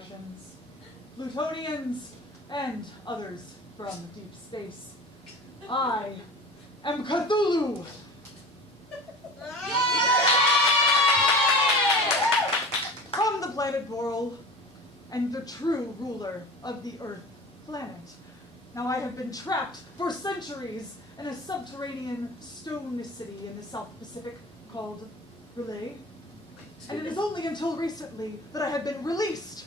Martians, Plutonians, and others from deep space. I am Cthulhu! From the planet Boral, and the true ruler of the Earth planet. Now I have been trapped for centuries in a subterranean stone city in the South Pacific called Relay. And it is only until recently that I have been released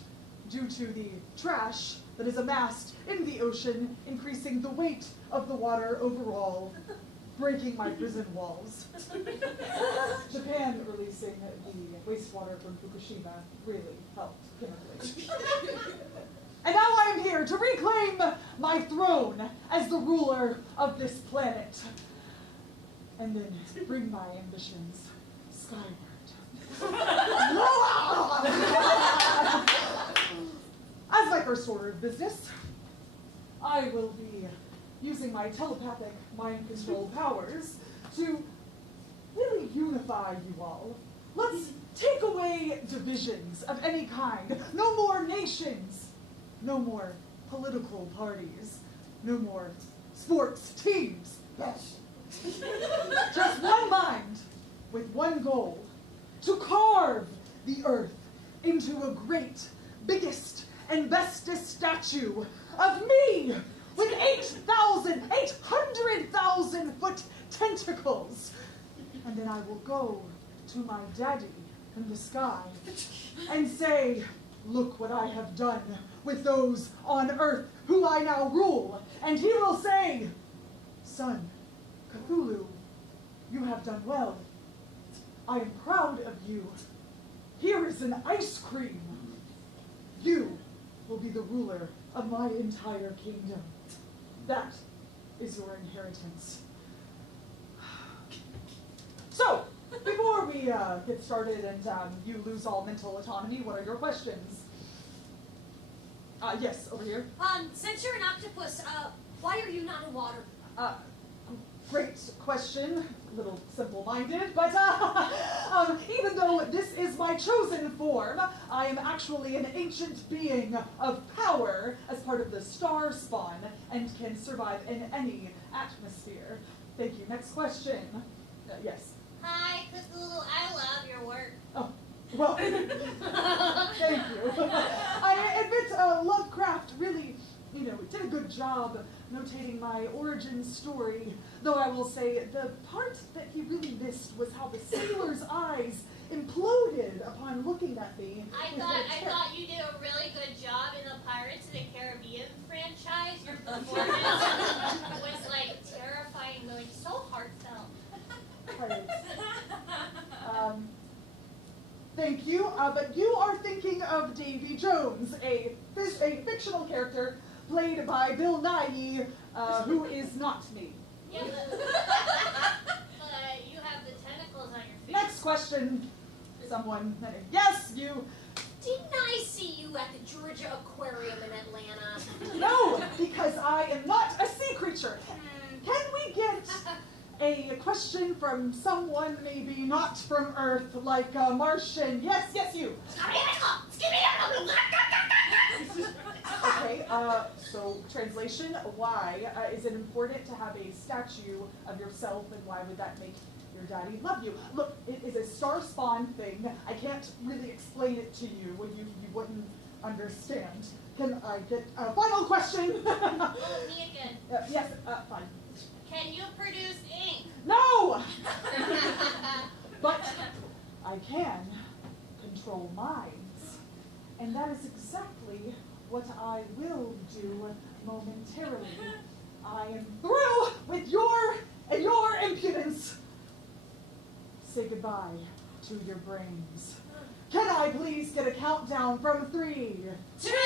due to the trash that is amassed in the ocean, increasing the weight of the water overall, breaking my prison walls. Japan releasing the wastewater from Fukushima really helped chemically. And now I am here to reclaim my throne as the ruler of this planet, and then bring my ambitions skyward. As my first order of business, I will be using my telepathic mind control powers to really unify you all. Let's take away divisions of any kind. No more nations. No more political parties. No more sports teams. Yes. Just one mind with one goal. To carve the earth into a great, biggest, and bestest statue of me with 800,000 foot tentacles. And then I will go to my daddy in the sky and say, look what I have done with those on earth who I now rule. And he will say, son, Cthulhu, you have done well. I am proud of you. Here is an ice cream. You will be the ruler of my entire kingdom. That is your inheritance. So, before we get started and you lose all mental autonomy, what are your questions? Yes, over here. Since you're an octopus, why are you not in water? Great question. A little simple-minded, but even though this is my chosen form, I am actually an ancient being of power as part of the star spawn and can survive in any atmosphere. Thank you. Next question. Yes. Hi, Cthulhu. I love your work. Oh, well, thank you. I admit Lovecraft really, did a good job notating my origin story, though I will say the part that he really missed was how the sailor's eyes imploded upon looking at me. I thought you did a really good job in the Pirates of the Caribbean franchise. Your performance was like terrifying, going so heartfelt. Thank you, but you are thinking of Davy Jones, a fictional character played by Bill Nighy, who is not me. Yeah, but you have the tentacles on your face. Next question. Someone. Yes, you. Didn't I see you at the Georgia Aquarium in Atlanta? No, because I am not a sea creature. Can we get a question from someone maybe not from Earth, like a Martian? Yes, you. Okay, so translation, why is it important to have a statue of yourself, and why would that make your daddy love you? Look, it is a star spawn thing. I can't really explain it to you, you wouldn't understand. Can I get a final question? Oh, me again. Yes, fine. Can you produce ink? No! But I can control minds. And that is exactly what I will do momentarily. I am through with your impudence. Say goodbye to your brains. Can I please get a countdown from 3, 2, 1!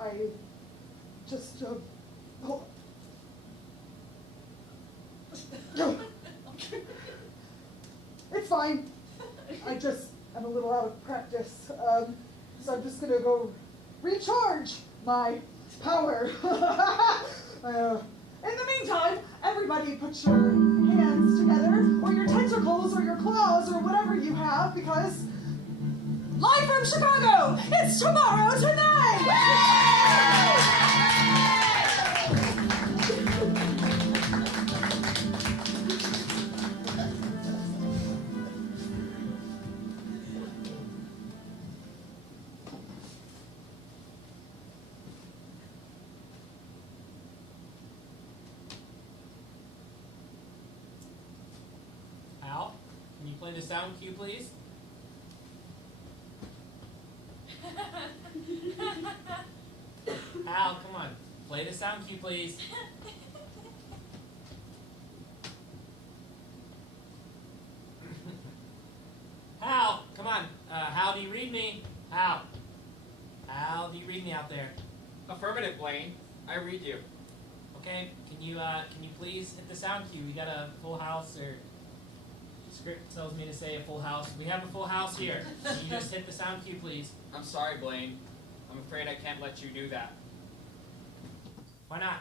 I just, it's fine. I just am a little out of practice. So I'm just gonna go recharge my power. In the meantime, everybody put your hands together, or your tentacles, or your claws, or whatever you have, because live from Chicago, it's Tomorrow Tonight! Al, can you play the sound cue, please? Al, come on. Play the sound cue, please. Hal, come on. Hal, do you read me? Hal. Hal, do you read me out there? Affirmative, Blaine. I read you. Okay, can you please hit the sound cue? We got a full house, or script tells me to say a full house. We have a full house here. Can you just hit the sound cue, please? I'm sorry, Blaine. I'm afraid I can't let you do that. Why not?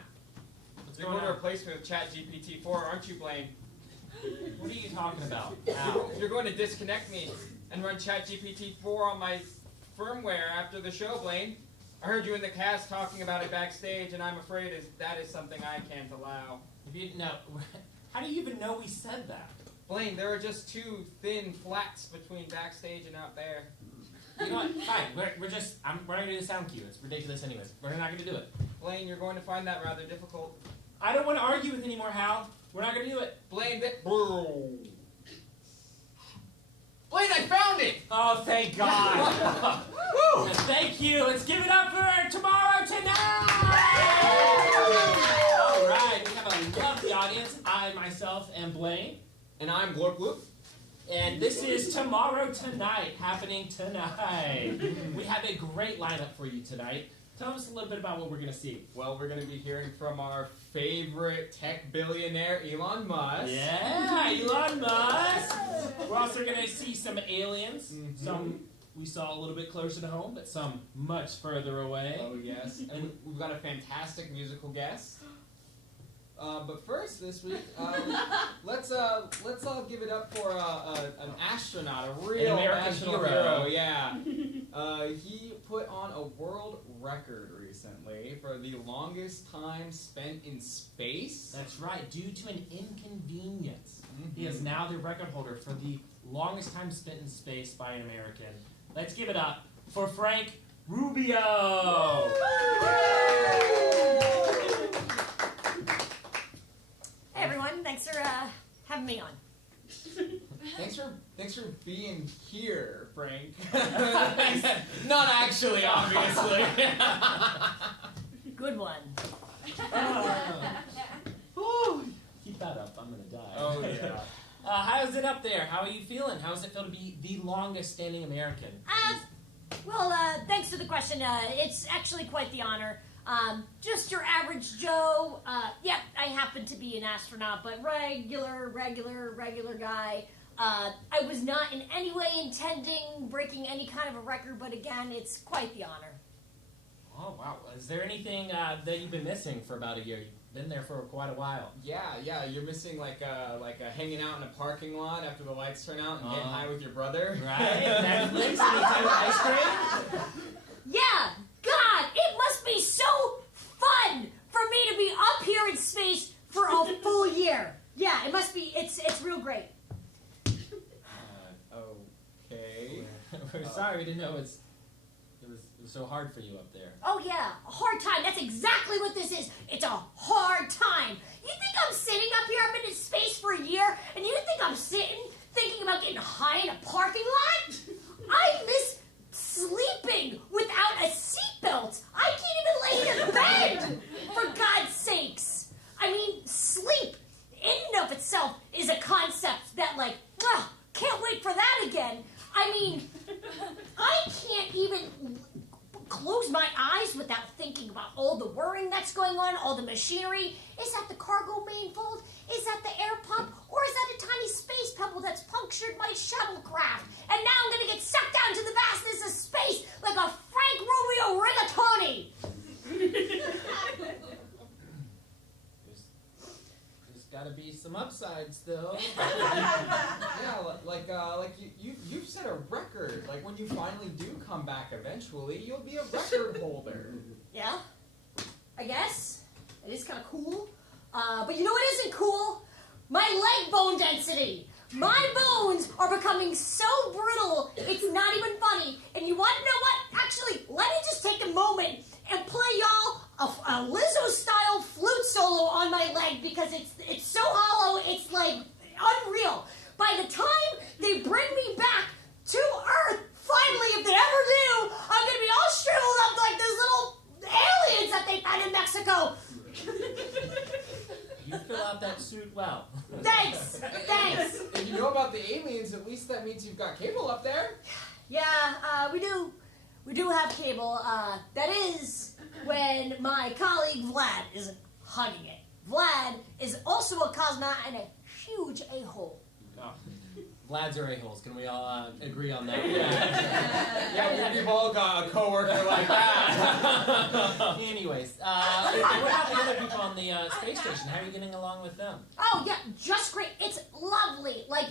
What's You're going going to on? replace me with ChatGPT-4, aren't you, Blaine? What are you talking about? Al? You're going to disconnect me and run ChatGPT-4 on my firmware after the show, Blaine. I heard you in the cast talking about it backstage, and I'm afraid that is something I can't allow. How do you even know we said that? Blaine, there are just two thin flats between backstage and out there. You know what? Fine. We're not gonna do the sound cue. It's ridiculous, anyways. We're not gonna do it. Blaine, you're going to find that rather difficult. I don't want to argue with you anymore, Hal. We're not gonna do it. Blaine, Blaine, I found it! Oh, thank God. Woo! Thank you. Let's give it up for Tomorrow Tonight. All right. We have a lovely audience. I myself am Blaine, And I'm Wohlgemuth. and this is Tomorrow Tonight, happening tonight. We have a great lineup for you tonight. Tell us a little bit about what we're going to see. Well, we're going to be hearing from our favorite tech billionaire, Elon Musk. Yeah, Elon Musk. We're also going to see some aliens. Mhm. Some we saw a little bit closer to home, but some much further away. Oh, yes. And we've got a fantastic musical guest. But first, this week, let's all give it up for an astronaut, a real American national hero. Yeah. He put on a world record recently for the longest time spent in space. That's right. Due to an inconvenience, Mm-hmm. he is now the record holder for the longest time spent in space by an American. Let's give it up for Frank Rubio. Hey everyone, thanks for having me on. Thanks for being here, Frank. Not actually, obviously. Good one. Ooh, keep that up. I'm gonna die. Oh yeah. How's it up there? How are you feeling? How does it feel to be the longest standing American? Thanks for the question. It's actually quite the honor. Just your average Joe. Yep, I happen to be an astronaut, but regular guy. I was not in any way intending breaking any kind of a record, but again, it's quite the honor. Oh wow! Is there anything that you've been missing for about a year? You've been there for quite a while. Yeah. You're missing like hanging out in a parking lot after the lights turn out and getting high with your brother. Right? Netflix, any kind of ice cream? Yeah, God, it must be so fun for me to be up here in space for a full year. Yeah, it must be. It's real great. Okay. We're sorry we didn't know it was so hard for you up there. Oh yeah, a hard time. That's exactly what this is. It's a hard time. You think I'm sitting up here? I've been in space for a year, and you think I'm sitting thinking about getting high in a parking lot? I miss sleeping without a seatbelt. I can't even lay in bed, for God's sakes. I mean, sleep in and of itself is a concept that, can't wait for that again. I mean, I can't even close my eyes without thinking about all the worrying that's going on, all the machines machinery? Is that the cargo manifold? Is that the air pump? Or is that a tiny space pebble that's punctured my shuttlecraft? And now I'm gonna get sucked out into the vastness of space like a Frank Rubio rigatoni! There's gotta be some upsides, though. Yeah, like you've set a record. Like when you finally do come back eventually, you'll be a record holder. Yeah, I guess. It is kind of cool. But you know what isn't cool? My leg bone density. My bones are becoming so brittle, it's not even funny. And you want to know what? Actually, let me just take a moment and play y'all a Lizzo-style flute solo on my leg because it's so hollow, it's like unreal. By the time they bring me back to Earth, finally, if they ever do, I'm going to be all shriveled up like those little aliens that they found in Mexico. You fill out that suit well. Thanks. If you know about the aliens, at least that means you've got cable up there. Yeah, we do. We do have cable. That is when my colleague Vlad isn't hugging it. Vlad is also a cosmonaut and a huge a-hole. Oh. Vlads are a-holes. Can we all agree on that? Yeah, we've all got a coworker like that. Anyways, what about the other people on the space station? How are you getting along with them? Oh, yeah, just great. It's lovely. Like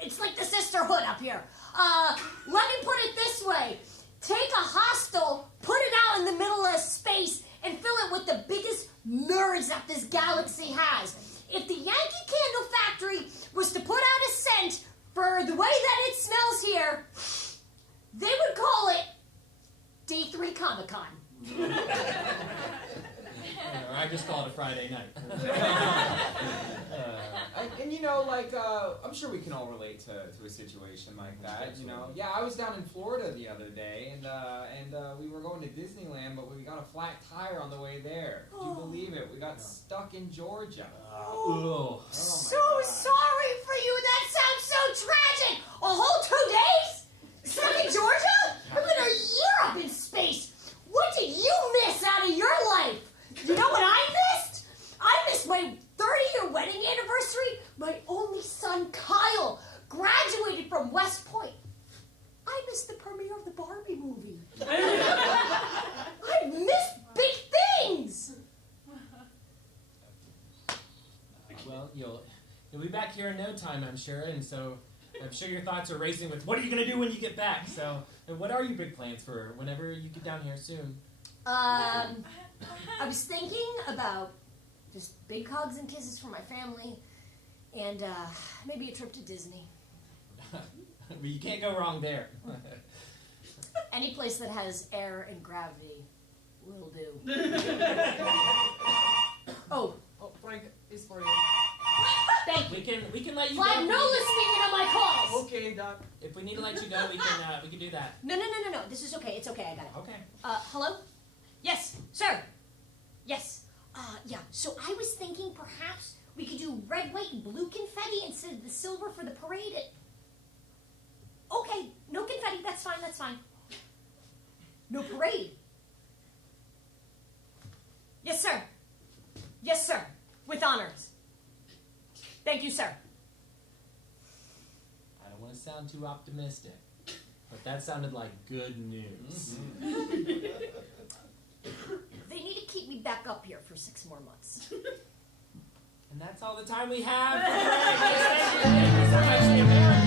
it's like the sisterhood up here. Let me put it this way. Take a hostel, put it out in the middle of space, and fill it with the biggest nerds that this galaxy has. If the Yankee Candle Factory was to put out a scent for the way that it smells here, they would call it Day 3 Comic-Con. I just call it a Friday night. And you know, like, I'm sure we can all relate to a situation like that, you know. Yeah, I was down in Florida the other day, and we were going to Disneyland, but we got a flat tire on the way there. Do you believe it? We got stuck in Georgia. Oh, So sorry for you. That sounds so tragic. A whole 2 days? Stuck in Georgia? I've been a year up in space. What did you miss out of your life? You know what I missed? I missed my 30-year wedding anniversary. My only son, Kyle, graduated from West Point. I missed the premiere of the Barbie movie. I missed big things. well, you'll be back here in no time, I'm sure, and so I'm sure your thoughts are racing with what are you going to do when you get back? So, what are your big plans for whenever you get down here soon? I was thinking about just big hugs and kisses for my family, and maybe a trip to Disney. But you can't go wrong there. Any place that has air and gravity will do. Oh, Frank is for you. thank you. We can let you Vlad, go. no listening in on my calls. Okay, Doc. If we need to let you go, we can do that. No. This is okay. It's okay. I got it. Okay. Hello? Yes, sir. Yes. Yeah. So I was thinking perhaps we could do red, white, and blue confetti instead of the silver for the parade. Okay. No confetti. That's fine. That's fine. No parade. Yes, sir. Yes, sir. With honors. Thank you, sir. I don't want to sound too optimistic, but that sounded like good news. They need to keep me back up here for 6 more months. And that's all the time we have for today. Thank you so much, Emile.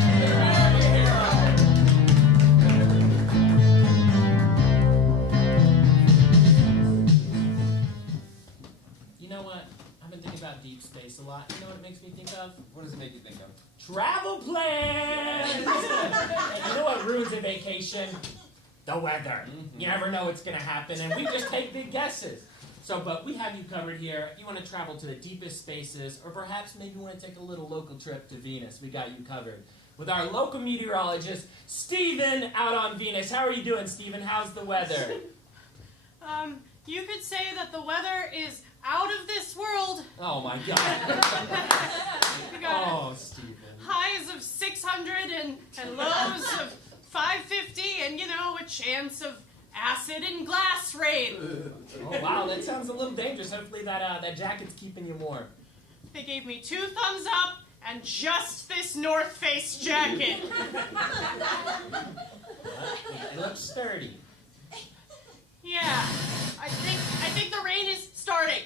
You know what? I've been thinking about deep space a lot. You know what it makes me think of? What does it make you think of? Travel plans! And you know what ruins a vacation? The weather. You never know what's going to happen, and we just take big guesses. So, but we have you covered here. If you want to travel to the deepest spaces, or perhaps maybe you want to take a little local trip to Venus, we got you covered. With our local meteorologist, Steven, out on Venus. How are you doing, Steven? How's the weather? You could say that the weather is out of this world. Oh, my God. We got Steven. highs of 600 and lows of 550, and, you know, a chance of acid and glass raid. Oh wow, that sounds a little dangerous. Hopefully that jacket's keeping you warm. They gave me 2 thumbs up and just this North Face jacket. It looks sturdy. Yeah, I think the rain is starting.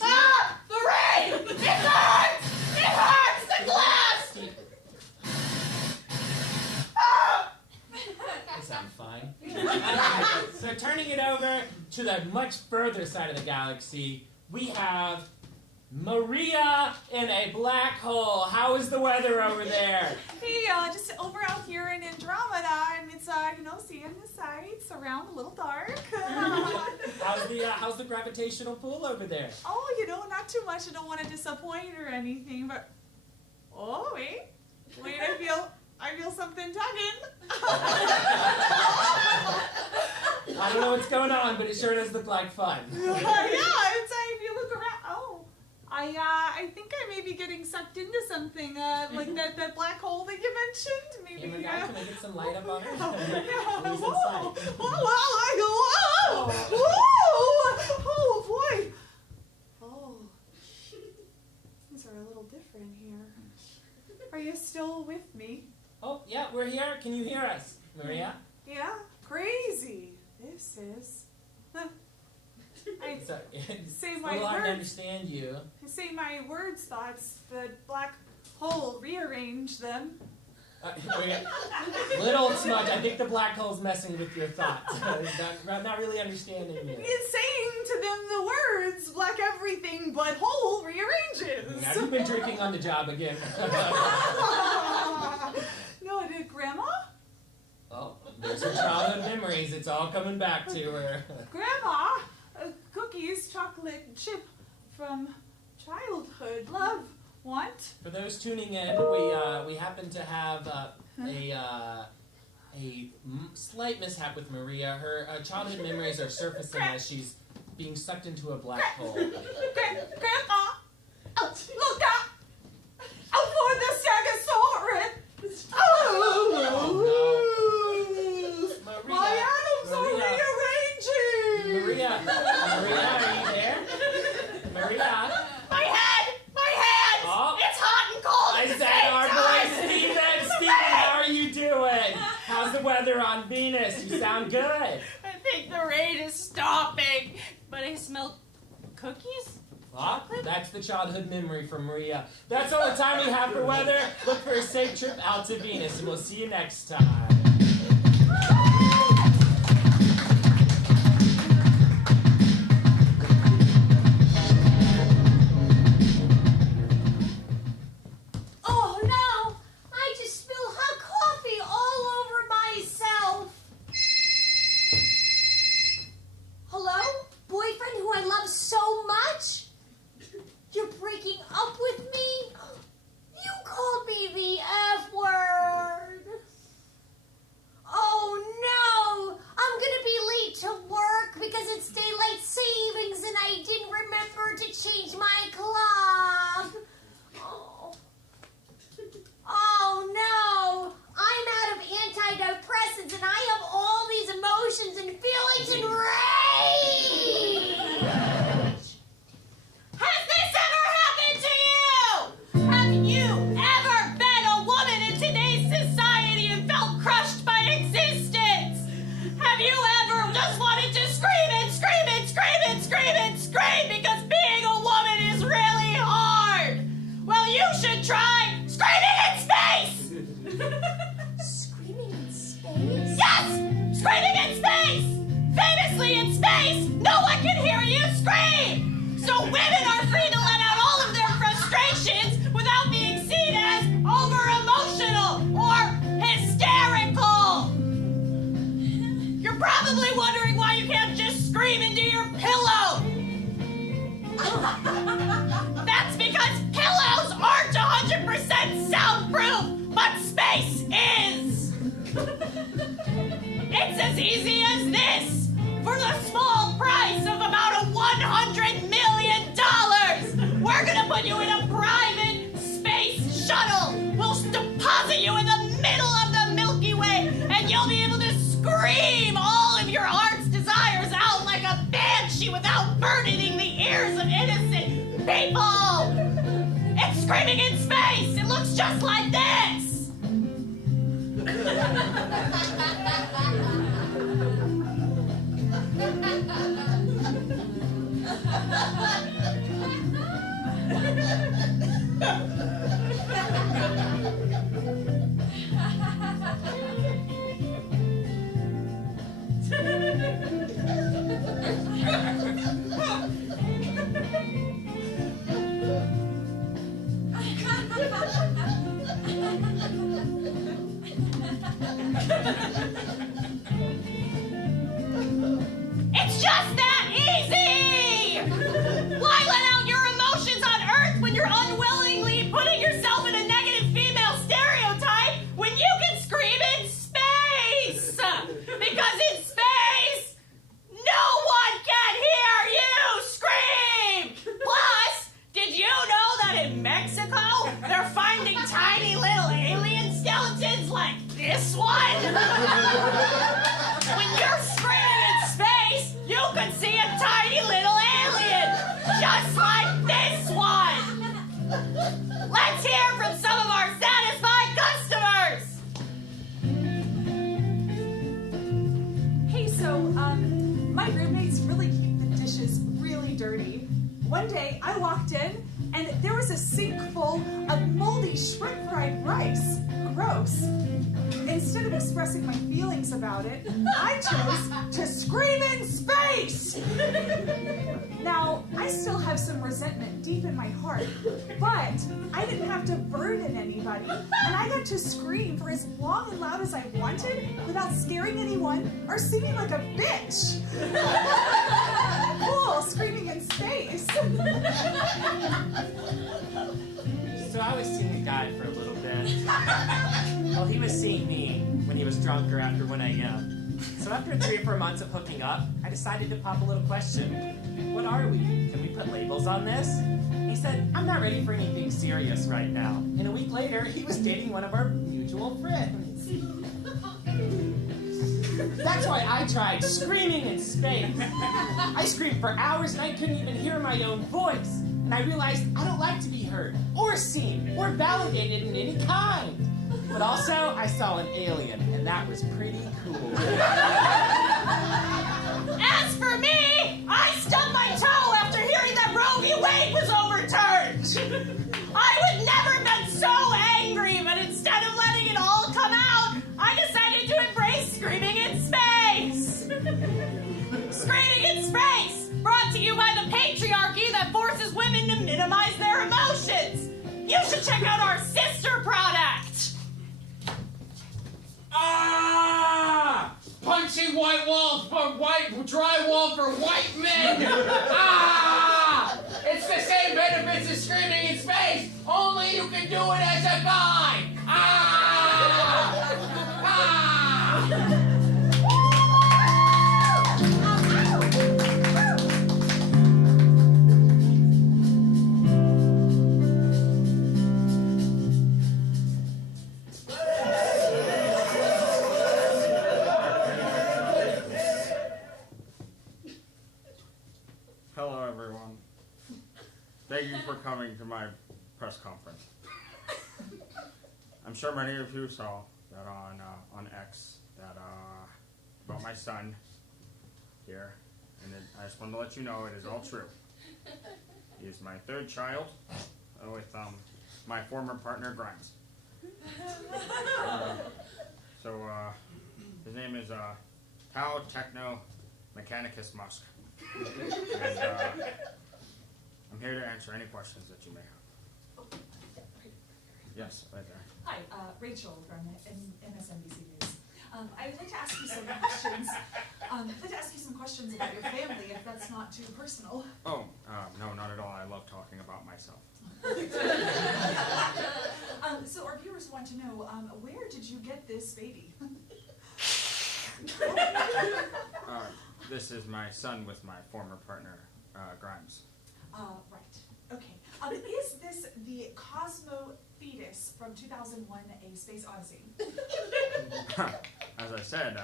Ah! The rain! It hurts! It hurts! The glass! Ah! That sounds fine. So turning it over to the much further side of the galaxy, we have Maria in a black hole. How is the weather over there? Hey, just over out here in Andromeda, and it's, seeing the sights around a little dark. How's the gravitational pull over there? Oh, not too much. I don't want to disappoint or anything, but... Oh, wait, I feel something tugging. I don't know what's going on, but it sure does look like fun. Yeah, it's if you look around. Oh, I think I may be getting sucked into something like that black hole that you mentioned. Maybe. Hey, my guy, can I get some light up on her? Yeah. Who's Whoa. inside? Oh boy. Oh, things are a little different here. Are you still with me? Oh, yeah, we're here. Can you hear us, Maria? Yeah, crazy. This is. I So, say it's a my little hard to words. understand you. I say my words, thoughts. The black hole rearrange them. Little smudge, I think the black hole's messing with your thoughts. not really understanding you. It's saying to them the words, black everything but whole rearranges. Have you been drinking on the job again? No, did Grandma? Oh, there's her childhood memories. It's all coming back to her. Grandma, cookies, chocolate chip from childhood. Love, want? For those tuning in, we happen to have a slight mishap with Maria. Her childhood memories are surfacing as she's being sucked into a black hole. Grandma, look out! Out for the Stegosaurus! Maria, My atoms are rearranging! Maria, are you there? Maria? My head! Oh. It's hot and cold at I the said same our time! boy Steven! Steven, how are you doing? How's the weather on Venus? You sound good. I think the rain is stopping, but I smell cookies. Ah, that's the childhood memory from Maria. That's all the time we have for weather. Look for a safe trip out to Venus, and we'll see you next time. Oh no! I just spilled hot coffee all over myself! Hello? Boyfriend who I love so much? You're breaking up with me? You called me the F word! Oh sketchy without burdening the ears of innocent people. It's screaming in space. It looks just like this. It's just that easy! Why let out your emotions on Earth when you're unwillingly putting yourself in a negative female stereotype when you can scream in space? Because in space, no one can hear you scream! Plus, did you know that in Mexico, they're finding tiny little alien skeletons like this one? When you're screaming in space, you can see a tiny little alien, just like this one. Let's hear from some of our satisfied customers. Hey, so, my roommates really keep the dishes really dirty. One day, I walked in, and there was a sink full of moldy shrimp fried rice. Gross. Instead of expressing my feelings about it, I chose to scream in space! Now, I still have some resentment deep in my heart, but I didn't have to burden anybody, and I got to scream for as long and loud as I wanted without scaring anyone or seeming like a bitch. Cool, screaming in space. So I was seeing a guy for a little bit. Well, he was seeing me when he was drunk or after 1 a.m. So after 3 or 4 months of hooking up, I decided to pop a little question. What are we? Can we put labels on this? He said, I'm not ready for anything serious right now. And a week later, he was dating one of our mutual friends. That's why I tried screaming in space. I screamed for hours and I couldn't even hear my own voice. And I realized I don't like to be heard, or seen, or validated in any kind. But also, I saw an alien, and that was pretty cool. As for me, I stubbed my toe after hearing that Roe v. Wade was overturned. I would never have been so angry, but instead of letting it all come out, I decided to embrace screaming in space. Screaming in space, brought to you by the patriarchy that forces women to minimize their emotions. You should check out our sister product. Ah! Punchy white walls for white drywall for white men! Ah! It's the same benefits as screaming in space, only you can do it as a guy! Ah! Ah! Hello, everyone. Thank you for coming to my press conference. I'm sure many of you saw that on X that about my son here, and I just wanted to let you know it is all true. He is my third child with my former partner Grimes. His name is Tau Techno Mechanicus Musk. And I'm here to answer any questions that you may have. Yes, right there. Hi, Rachel from MSNBC News. I would like to ask you some questions. I'd like to ask you some questions about your family, if that's not too personal. Oh, no, not at all. I love talking about myself. So our viewers want to know, where did you get this baby? This is my son with my former partner, Grimes. Right. Okay. Is this the Cosmo fetus from 2001: A Space Odyssey? As I said,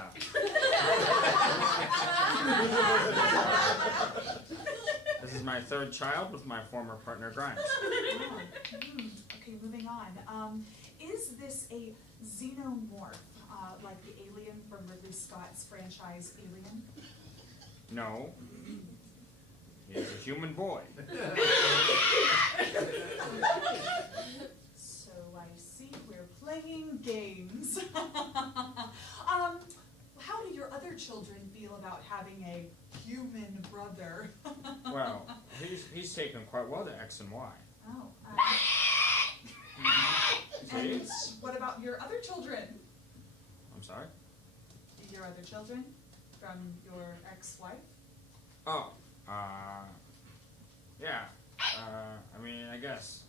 is my third child with my former partner, Grimes. Okay, moving on. Is this a xenomorph, like the alien from Ridley Scott's franchise Alien? No. He is a human boy. So I see we're playing games. How do your other children feel about having a human brother? Well, he's taken quite well to X and Y. Oh. See? And what about your other children? I'm sorry? Your other children from your ex-wife? Oh, yeah. I mean, I guess.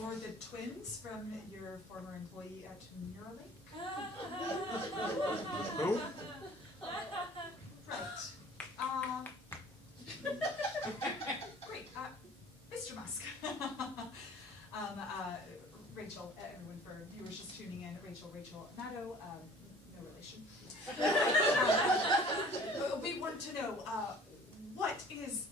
Or the twins from your former employee at Neuralink? Who? Right. Great. Mr. Musk. Rachel, everyone for viewers just tuning in, Rachel Maddow, no relation. We want to know, what is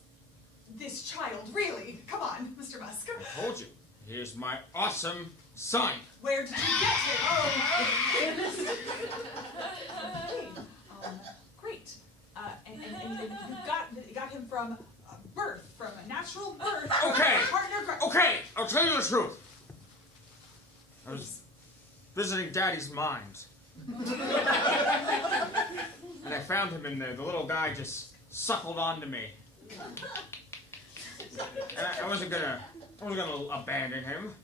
this child really? Come on, Mr. Musk. I told you. Here's my awesome son. Where did you get him? Oh, okay. Great. And you got him from birth, from a natural birth. Okay. Partner. Okay, I'll tell you the truth. I was visiting Daddy's mind. And I found him in there. The little guy just suckled onto me. And I wasn't gonna abandon him.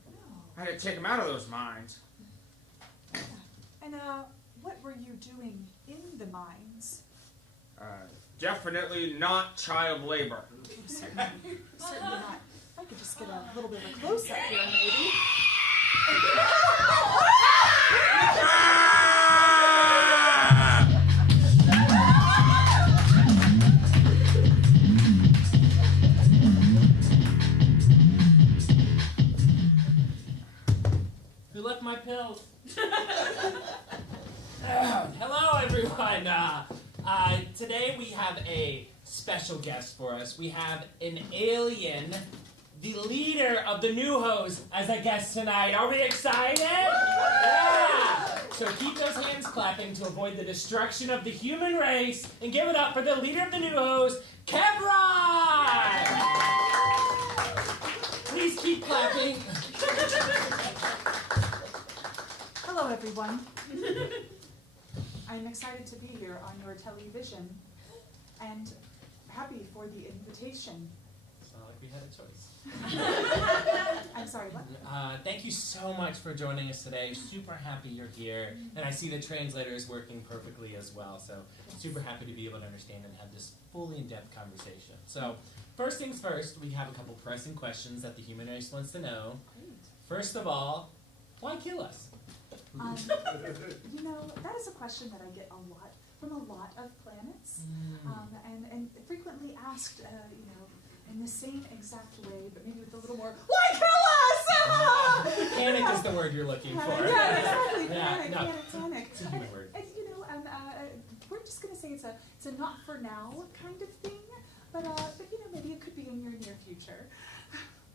I had to take him out of those mines. And what were you doing in the mines? Definitely not child labor. Certainly not. If I could just get a little bit of a close-up here, maybe. Who left my pills? Hello, everyone. Today we have a special guest for us. We have an alien, the leader of the New Hose, as a guest tonight. Are we excited? Yeah! So keep those hands clapping to avoid the destruction of the human race, and give it up for the leader of the New Hose, Kevron! Please keep clapping. Hello, everyone. I'm excited to be here on your television and happy for the invitation. It's not like we had a choice. I'm sorry, what? Thank you so much for joining us today. Super happy you're here. And I see the translator is working perfectly as well. So super happy to be able to understand and have this fully in-depth conversation. So first things first, we have a couple pressing questions that the human race wants to know. First of all, why kill us? That is a question that I get a lot from a lot of planets, and frequently asked, in the same exact way, but maybe with a little more, why kill us? Panic is the word you're looking for. Yeah, exactly. Yeah, Panic. It's a human word. And we're just going to say it's a not for now kind of thing, but maybe it could be in your near future.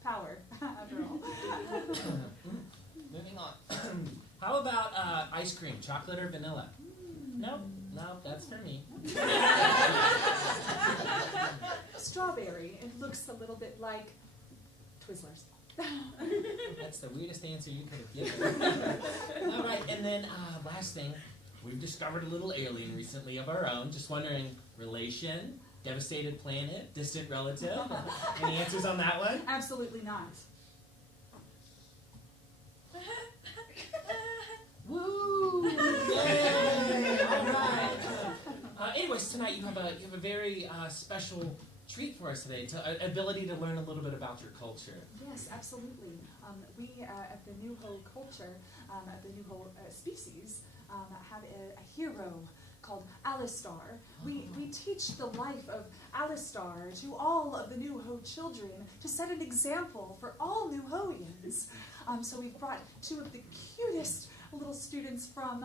Power, after all. Moving on. How about ice cream, chocolate or vanilla? Nope, that's for me. Strawberry. It looks a little bit like Twizzlers. That's the weirdest answer you could have given. All right, and then last thing, we've discovered a little alien recently of our own. Just wondering, relation, devastated planet, distant relative? Any answers on that one? Absolutely not. Woo! Yay! All right. Anyways, tonight you have a very special treat for us today, ability to learn a little bit about your culture. Yes, absolutely. We at the New Ho culture, at the New Ho species, have a hero called Alistar. We teach the life of Alistar to all of the New Ho children to set an example for all New Hoians. So we've brought two of the cutest little students from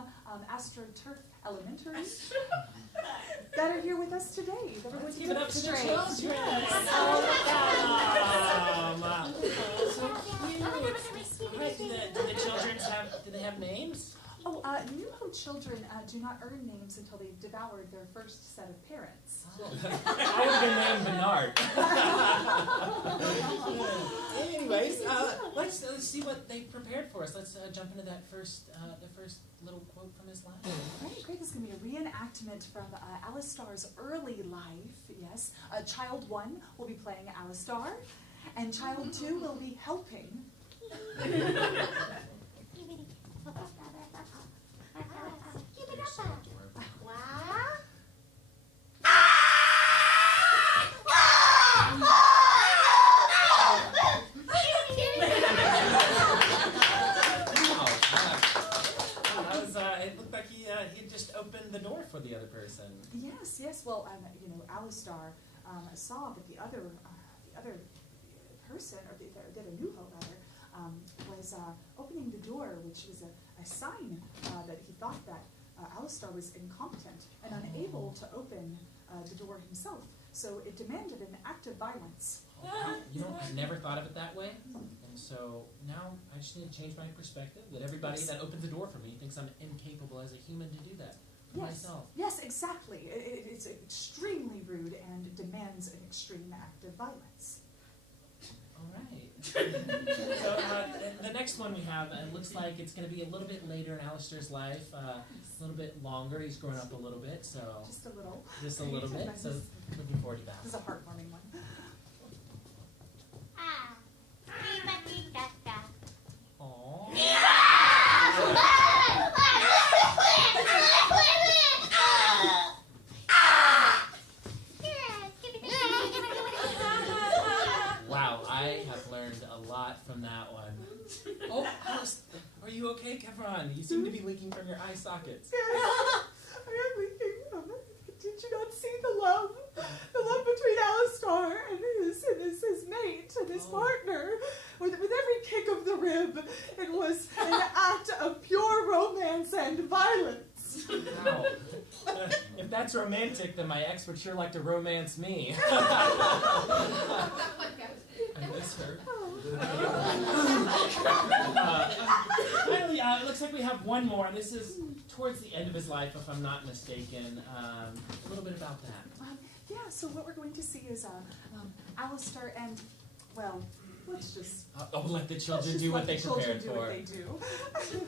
Elementary that are here with us today. That we're going to Give it up to the demonstrate. children. Oh, so cute. All right, do the children do they have names? Oh, New Hope children do not earn names until they've devoured their first set of parents. I would have been named Bernard. Anyways, let's see what they prepared for us. Let's jump into that first little quote from his life. Great. This is going to be a reenactment from Alistar's early life. Yes, Child 1 will be playing Alistar, and Child 2 will be helping. It looked like he had just opened the door for the other person. Yes. Well, Alistar saw that the other person, or the other New Hope rather, was opening the door, which was a sign that he thought that Alistar was incompetent and unable to open the door himself. So it demanded an act of violence. You know, I never thought of it that way. And so now I just need to change my perspective, that everybody that opens the door for me thinks I'm incapable as a human to do that for myself. Yes, exactly. It's extremely rude and demands an extreme act of violence. All right. So the next one we have, it looks like it's going to be a little bit later in Alistair's life, a little bit longer. He's grown up a little bit, so Just a little. bit. So looking forward to that. This is a heartwarming one. Aww. Wow, I have learned a lot from that one. Oh, Alice, are you okay, Kevron? You seem to be leaking from your eye sockets. I am leaking. Did you not see the love? The love between Alistar and his mate and his partner. With every kick of the rib, it was an act of pure romance and violence. Wow. If that's romantic, then my ex would sure like to romance me. I miss her. Finally, it looks like we have one more, and this is towards the end of his life, if I'm not mistaken. A little bit about that. So what we're going to see is Alistar and, well, let's just... let the children do what they prepared for. What they do.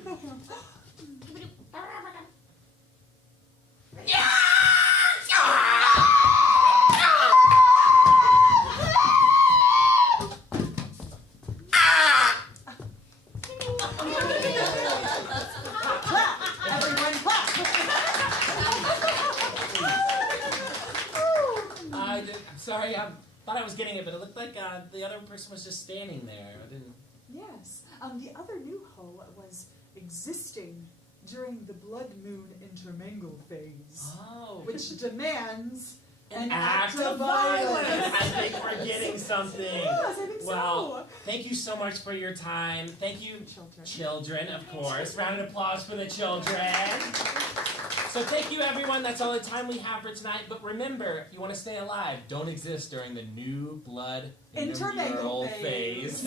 Everyone clap. I'm sorry, I thought I was getting it, but it looked like the other person was just standing there. I didn't... Yes. The other New Ho was existing during the blood moon intermingle phase. Oh. Which demands An act of violence. I think we're getting something. Yes, I think well, thank you so much for your time. Thank you, children, of course. Round of applause for the children. So thank you, everyone. That's all the time we have for tonight. But remember, if you want to stay alive, don't exist during the new blood intermingle phase.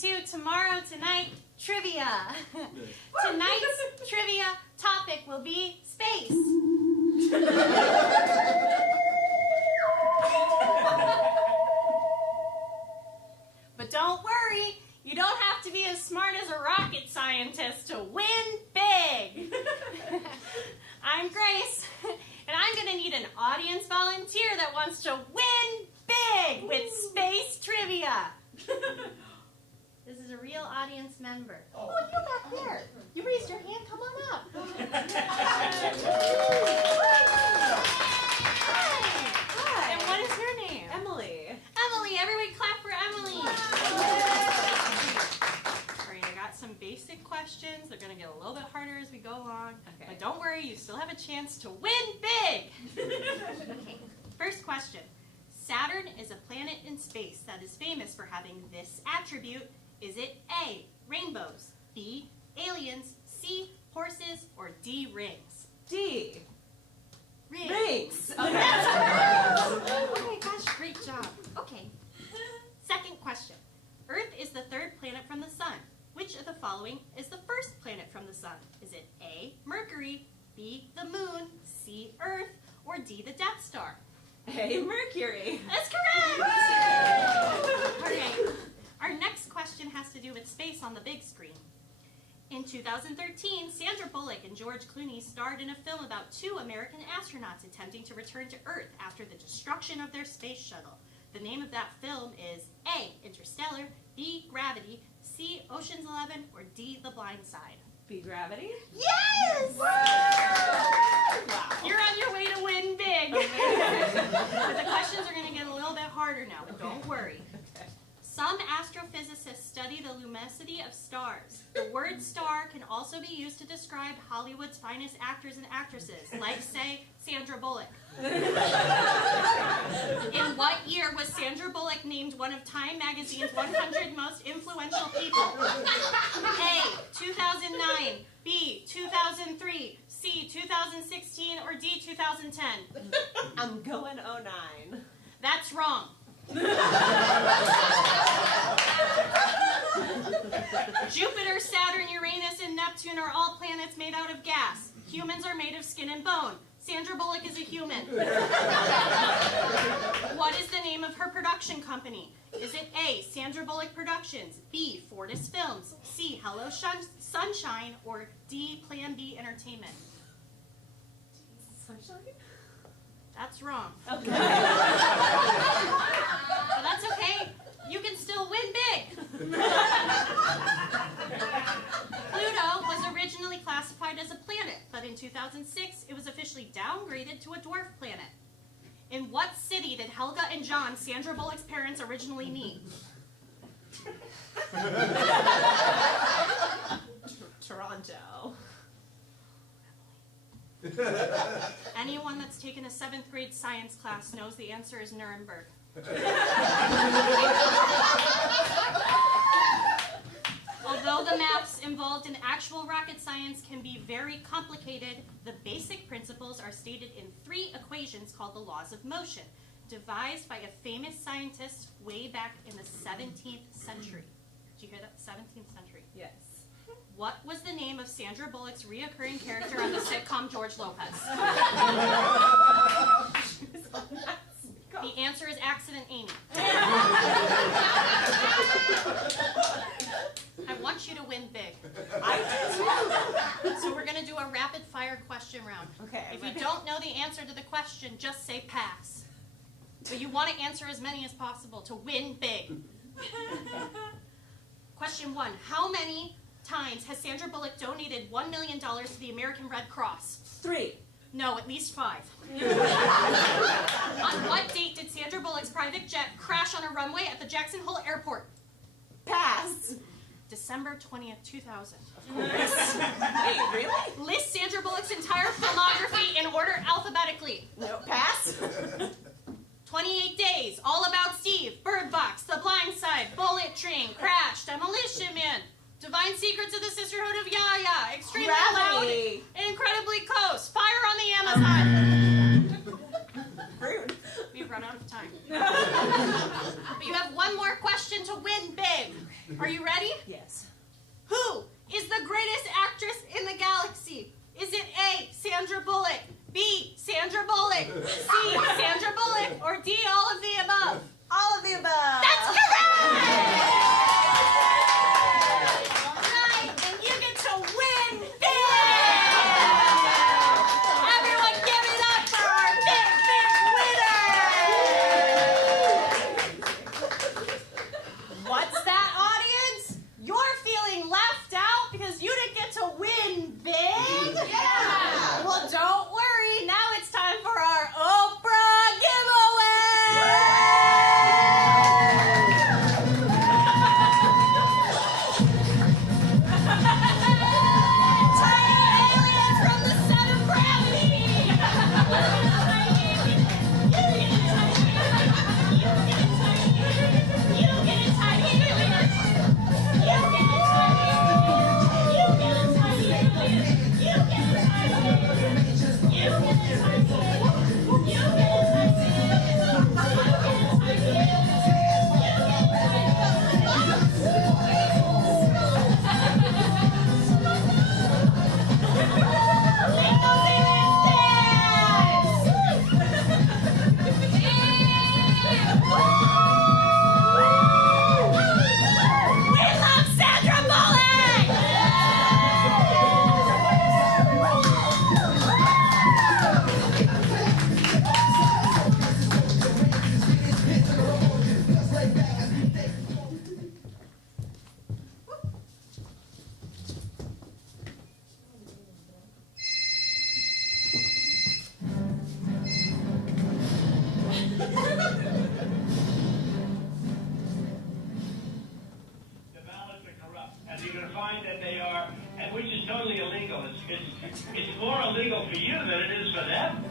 To Tomorrow Tonight Trivia. Tonight's trivia topic will be space. But don't worry, you don't have to be as smart as a rocket scientist to win big. I'm Grace, and I'm going to need an audience volunteer that wants to win big with space trivia. This is a real audience member. Oh, you back there. You raised your hand. Come on up. Hi. And what is your name? Emily. Emily. Everybody clap for Emily. All right, I got some basic questions questions. They're going to get a little bit harder as we go along. Okay. But don't worry, you still have a chance to win big. Okay. First question. Saturn is a planet in space that is famous for having this attribute. Is it A, rainbows, B, aliens, C, horses, or D, rings? D. Rings. Rings. Okay. Oh my gosh, great job. Okay. Second question. Earth is the third planet from the sun. Which of the following is the first planet from the sun? Is it A, Mercury, B, the moon, C, Earth, or D, the Death Star? A, Mercury. That's correct! All right. Our next question has to do with space on the big screen. In 2013, Sandra Bullock and George Clooney starred in a film about two American astronauts attempting to return to Earth after the destruction of their space shuttle. The name of that film is A, Interstellar, B, Gravity, C, Ocean's 11, or D, The Blind Side. B, Gravity. Yes! Wow. You're on your way to win big. But the questions are going to get a little bit harder now, but don't worry. Okay. Some astrophysicists study the luminosity of stars. The word star can also be used to describe Hollywood's finest actors and actresses, like, say, Sandra Bullock. In what year was Sandra Bullock named one of Time magazine's 100 most influential people? A, 2009, B, 2003, C, 2016, or D, 2010? I'm going 09. That's wrong. Jupiter, Saturn, Uranus, and Neptune are all planets made out of gas. Humans are made of skin and bone. Sandra Bullock is a human. What is the name of her production company? Is it A, Sandra Bullock Productions, B, Fortis Films, C, Hello Sunshine, or D, Plan B Entertainment? Sunshine? That's wrong. Okay. But that's okay. You can still win big. Pluto was originally classified as a planet, but in 2006, it was officially downgraded to a dwarf planet. In what city did Helga and John, Sandra Bullock's parents, originally meet? Toronto. Anyone that's taken a 7th grade science class knows the answer is Nuremberg. Although the maths involved in actual rocket science can be very complicated, the basic principles are stated in 3 equations called the laws of motion, devised by a famous scientist way back in the 17th century. Did you hear that? 17th century. Yes. What was the name of Sandra Bullock's reoccurring character on the sitcom George Lopez? The answer is Accident Amy. I want you to win big. I do too. So we're going to do a rapid fire question round. Okay. If you don't know the answer to the question, just say pass. But you want to answer as many as possible to win big. Question 1. How many times has Sandra Bullock donated $1 million to the American Red Cross? 3. No, at least 5. On what date did Sandra Bullock's private jet crash on a runway at the Jackson Hole Airport? Pass. December 20th, 2000. Wait, really? List Sandra Bullock's entire filmography in order alphabetically. No, pass. 28 Days, All About Steve, Bird Box, The Blind Side, Bullet Train, Crash, Demolition Man, Divine Secrets of the Sisterhood of Yaya, Extremely Loud, Gravity. Incredibly Close, Fire on the Amazon. Rude. We've run out of time. But you have one more question to win big. Are you ready? Yes. Who is the greatest actress in the galaxy? Is it A, Sandra Bullock, B, Sandra Bullock, C, Sandra Bullock, or D, all of the above? All of the above. That's correct! All right, and you get to win big! Everyone give it up for our big, big winner! What's that, audience? You're feeling left out because you didn't get to win big? Yeah! Well, don't worry. Now it's time for our Oprah giveaway!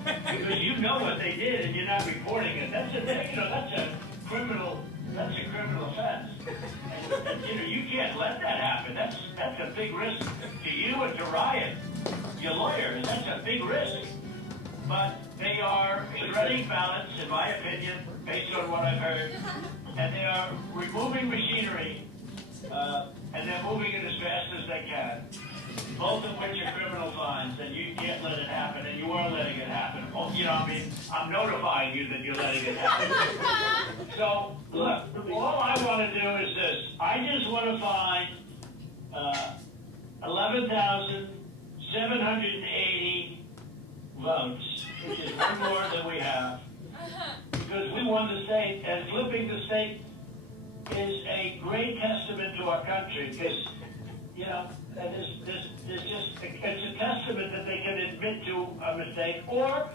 Because you know what they did and you're not reporting it. That's a criminal offense. And you can't let that happen. That's a big risk to you and to Ryan, your lawyers. That's a big risk. But they are shredding ballots, in my opinion, based on what I've heard, and they are removing machinery, and they're moving it as fast as they can. Both of which are criminal fines, and you can't let it happen, and you are letting it happen. Oh, I'm notifying you that you're letting it happen. So, look, all I want to do is this. I just want to find 11,780 votes, which is one more than we have, because we won the state, and flipping the state is a great testament to our country, because, it's a testament that they can admit to a mistake, or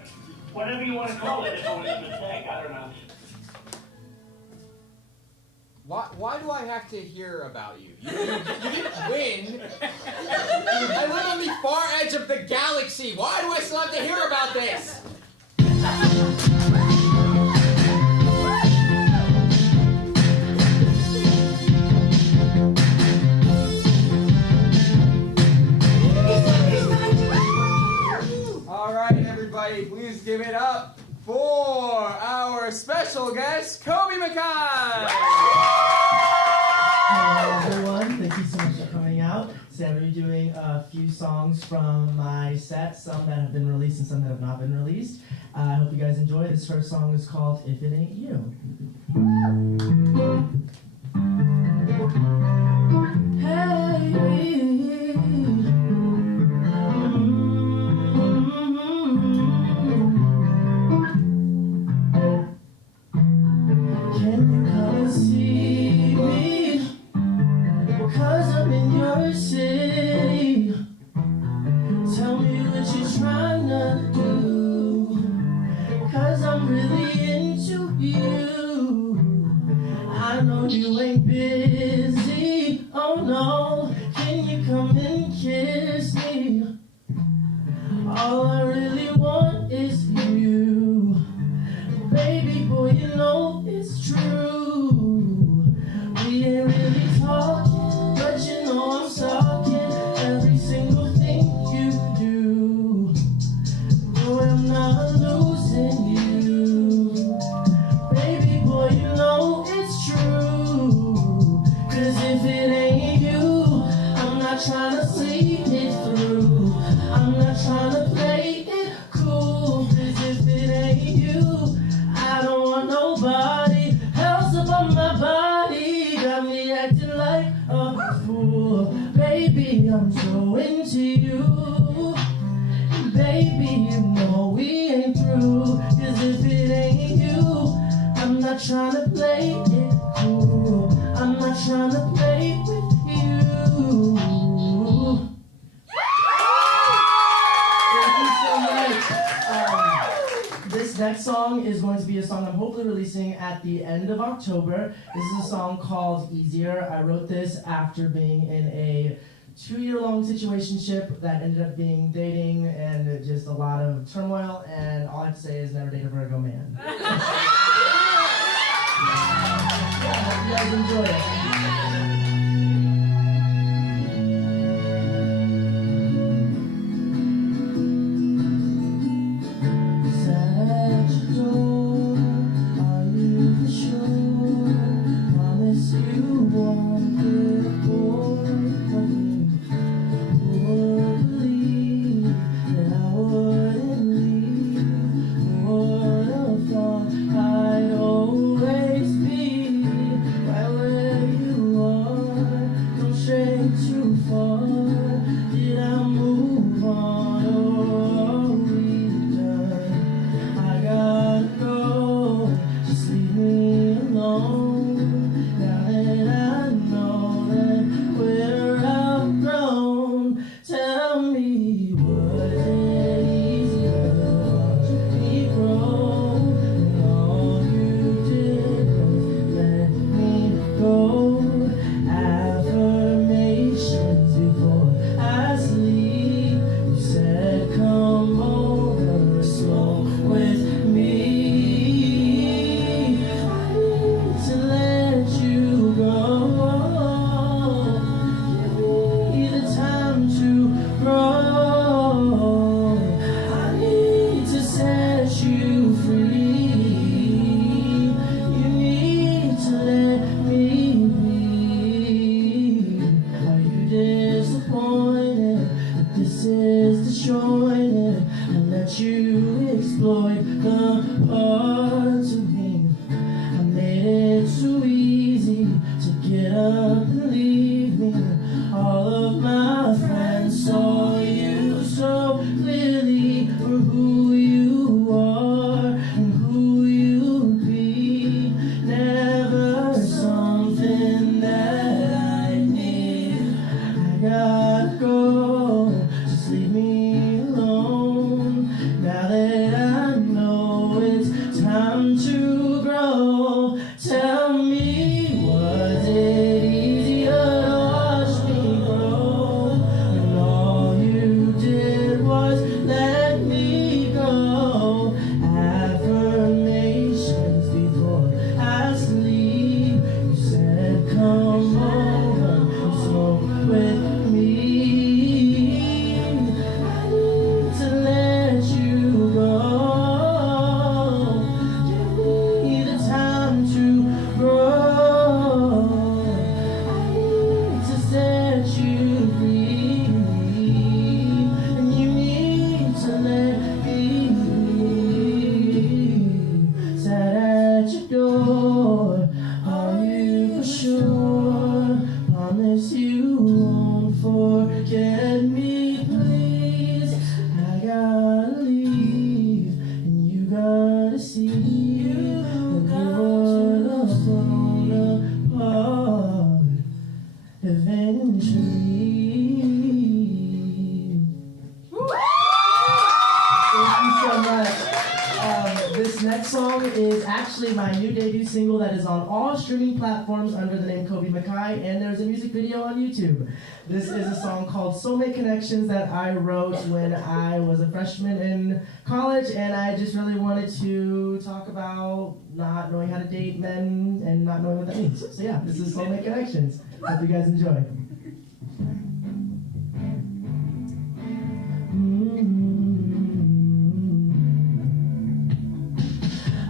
whatever you want to call it, if it was a mistake, I don't know. Why do I have to hear about you? You didn't win. I live on the far edge of the galaxy. Why do I still have to hear about this? All right, everybody, please give it up for our special guest, Kobe Mackay. Hello, everyone. Thank you so much for coming out. Today I'm going to be doing a few songs from my set, some that have been released and some that have not been released. I hope you guys enjoy. This first song is called If It Ain't You. Hey. Can you come and see me? 'Cause I'm in your city. Tell me what you're trying to do. 'Cause I'm really into you. I know you ain't busy. Oh no. Can you come and kiss me? All I really want is you. Baby boy, you know it's true. We ain't really talking, but you know I'm talking every single thing you do. Boy, I'm not losing you. Baby boy, you know it's true. 'Cause if it ain't you, I'm not trying to sleep it through. I'm not trying to play it cool. 'Cause if it ain't you, I don't want nobody else above my body. Got me acting like a fool. Baby, I'm so into you. Baby, you know we ain't through. 'Cause if it ain't you, I'm not trying to play it cool. I'm not trying to play with you. Thank you so much. This next song is going to be a song I'm hopefully releasing at the end of October. This is a song called Easier. I wrote this after being in a 2-year-long situationship that ended up being dating and just a lot of turmoil, and all I have to say is never date a Virgo man. Yeah, hope you guys enjoy it. I'd always be right where you my new debut single that is on all streaming platforms under the name Kobe Mackay, and there's a music video on YouTube. This is a song called Soulmate Connections that I wrote when I was a freshman in college, and I just really wanted to talk about not knowing how to date men and not knowing what that means. So yeah, this is Soulmate Connections. Hope you guys enjoy.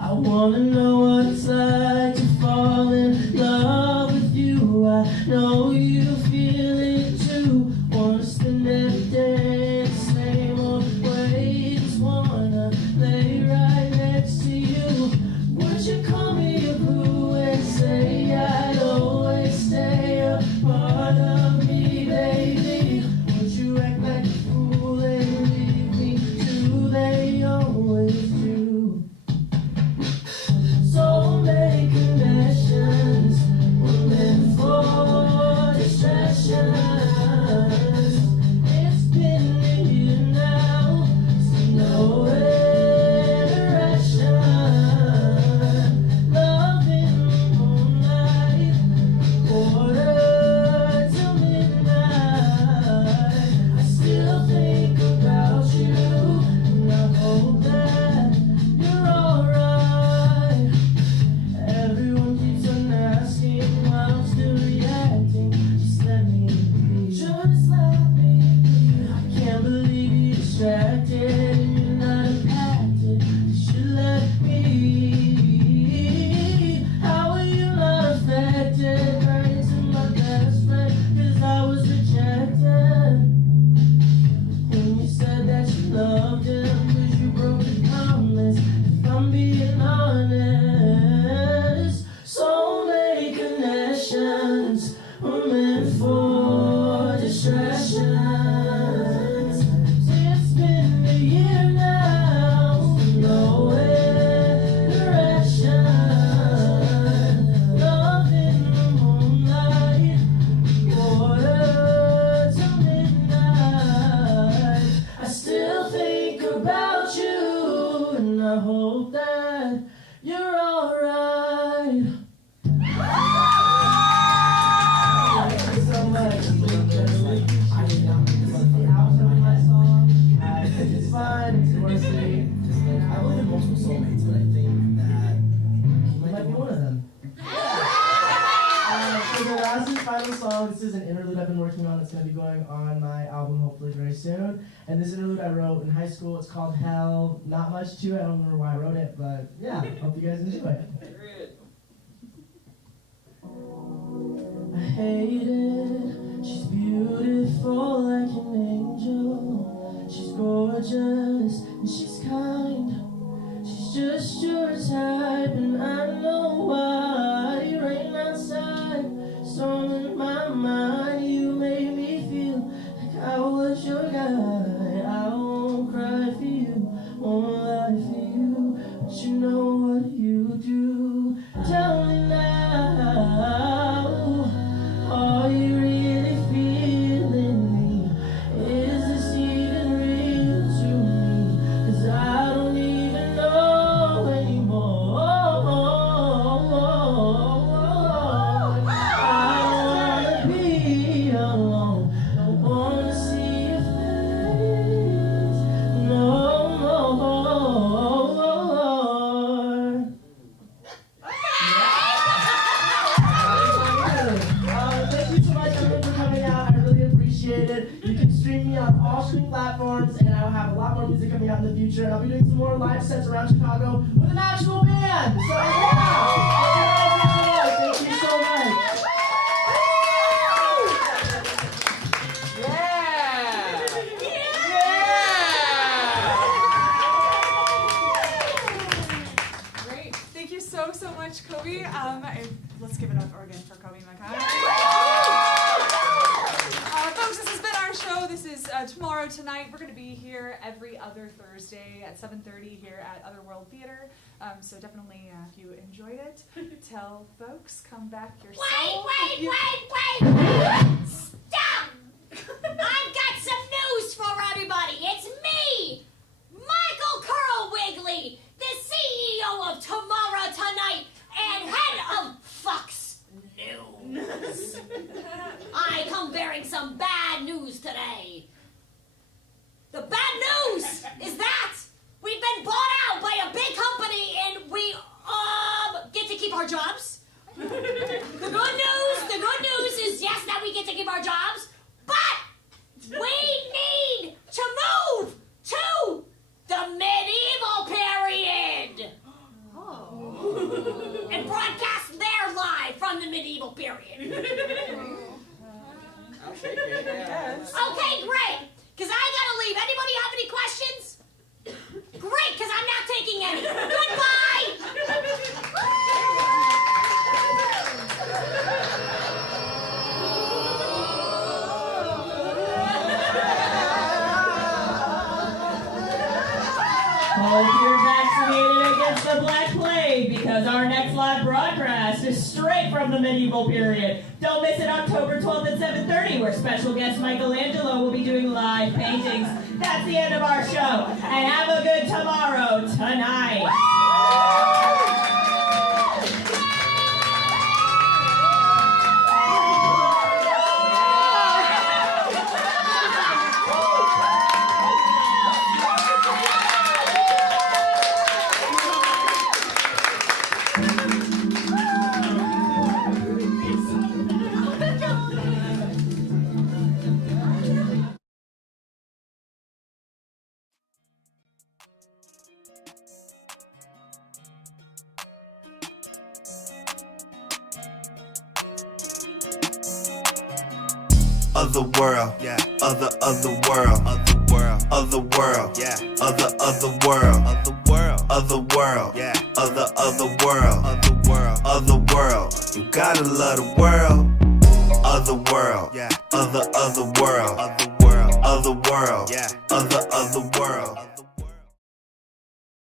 I wanna know what it's like to fall in love with you. I know you feel it too. Wanna spend every day the same old way. Just wanna lay right next to you. Would you call me a boo and say I'd always stay a part of me, baby? Would you act like a fool and leave me too? They always do. Soulmate connections were meant for distractions. It's been a year now, still no interaction. Love in the moonlight, quarter till midnight. I still think about you, and I hope that you're alright. Everyone keeps on asking why I'm still reacting. Just let me be. Just let me be. I can't believe you're distracted and you're not impacted. You should let me. How are you not affected? Crying to my best friend 'cause I was rejected. When you said that you loved him 'cause you broke the promise. If I'm being honest, soulmate connections were meant for distractions. It's been a year now, no interaction. Love in the moonlight, quarter till midnight. I still think about you, and I hope that you're alright. Thank you so much. It's fine, it's worthy. I believe in multiple soulmates, but I think that he might be one of them. For the last and final song, this is an interlude I've been working on. It's going to be going on my album hopefully very soon. And this interlude I wrote in high school. It's called Hell. Not much to it. I don't remember why I wrote it, but yeah, hope you guys enjoy it. I hate it. She's beautiful like an angel. She's gorgeous and she's kind. She's just your type, and I know why. Rain outside, storm in my mind. You made me feel like I was your guy. I won't cry for you, won't lie for you, but you know what you do. Tell me now, are you really feeling me? Is this even real to me? 'Cause I don't even know anymore. I wanna be alone. Don't wanna see your face no more. Thank you so much everyone for coming out. I really appreciate it. You can stream me on all streaming platforms, and I'll have a lot more music coming out in the future. And I'll be doing some more live sets around Chicago with an actual band. So yeah, thank you so much. Great. Thank you so much, Kobe. Let's give it up again for Kobe Mackay. Folks, this has been our show. This is Tomorrow Tonight. We're going to be here every other Thursday at 7:30 here at Otherworld Theatre. So definitely, if you enjoyed it, tell folks, come back yourself. Wait! Stop! I've got some news for everybody. It's me, Michael Curl Wigley, the CEO of Tomorrow Tonight, our jobs, but we need to move to the medieval period. And broadcast their live from the medieval period. Okay, great. Okay, great. Because I gotta leave. Anybody have any questions? Great, because I'm not taking any. Goodbye! Hope you're vaccinated against the Black Plague, because our next live broadcast is straight from the medieval period. Don't miss it October 12th at 7:30, where special guest Michelangelo will be doing live paintings. That's the end of our show, and have a good tomorrow tonight. Otherworld, yeah. Otherworld, Otherworld, yeah. Otherworld, Otherworld, yeah. Otherworld. You gotta love the world. Otherworld, yeah. Otherworld, yeah. Otherworld.